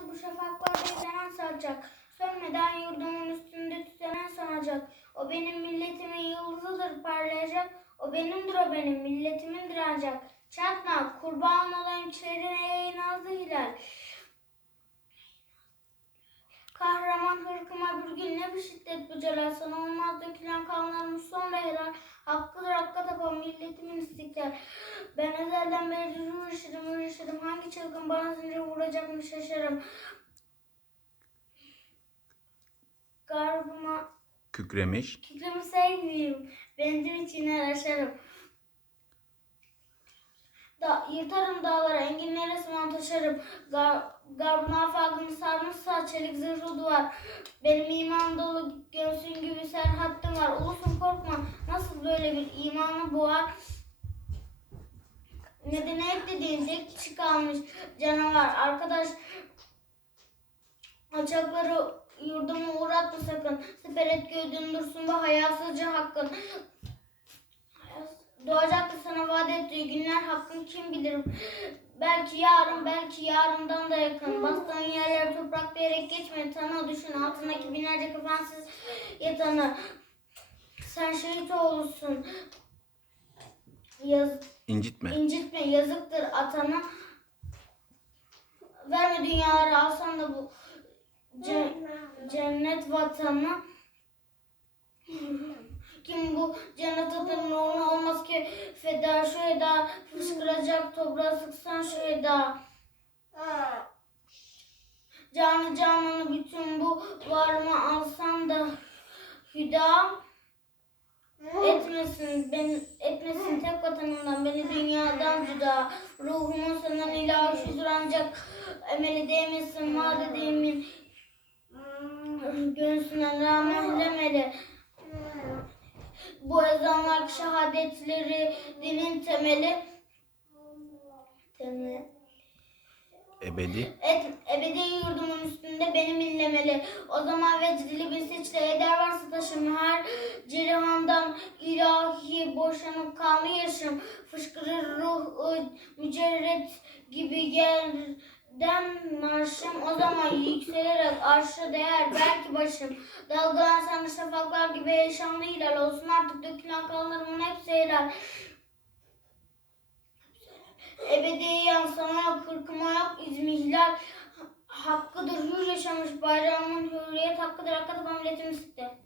Sönmez bu şafaklar beklenen saracak. Sönmeden yurdumun üstünde tütenen sanacak. O benim milletimin yıldızıdır parlayacak. O benimdir o benim milletimindir ancak. Çatma kurban olayım çehrine ey nazlı hilal. Kahraman hırkıma bürgün ne bir şiddet bu celal sana olmaz dökülen kanlarımız sonra helal hakkıdır hakka tapan milletimin istiklal ben ezelden beri uğraşırım uğraşırım hangi çılgın bana zincir vuracak mı şaşarım garbıma Kükremiş. kitlemi sevgiyim bendim için araşarım da, yırtarım dağları, enginlere sıman taşarım. Gar, garbın afakını sarmışsa çelik zırhlı duvar. Benim iman dolu göğsün gibi serhattım var. Ulusun korkma, nasıl böyle bir imanı boğar? Medeniyet dediğin tek kişi kalmış canavar. Arkadaş, alçakları yurduma uğratma sakın. Siper et göğdün dursun bu hayasızca hakkın. Doğacaktı vaat ettiği günler hakkın kim bilir. Belki yarın, belki yarından da yakın. Bastığın yerler toprak diyerek geçme. Tanı düşün altındaki binlerce kafensizyatanı. Sen şehit oğlusun. Yaz, incitme. incitme yazıktır atana. Verme dünyaları alsan da bu ce- cennet vatanı. Kim bu cennet fışkıracak toprağa sıksan şu eda. Canı canını bütün bu varımı alsan da hüda etmesin. Ben etmesin tek vatanından beni dünyadan cüda. Ruhumun senden ilahi şudur ancak emeli değmesin vaat edemin göğsünden rahmetlemeli bu ezanlar şehadetleri dinin temeli Ebedi. Et, ebedi yurdumun üstünde benim illemeli. O zaman vecdili bir seçte eder varsa taşım her cihandan ilahi boşanıp kanlı yaşım. Fışkırır ruh ı, mücerret gibi yerden marşım. O zaman yükselerek arşa değer belki başım. Dalgalan sana şafaklar gibi yaşamlı hilal olsun artık dökülen kanlarımın hepsi helal. Hakkıdır hür yaşamış bayrağımın hürriyet hakkıdır milletim isti.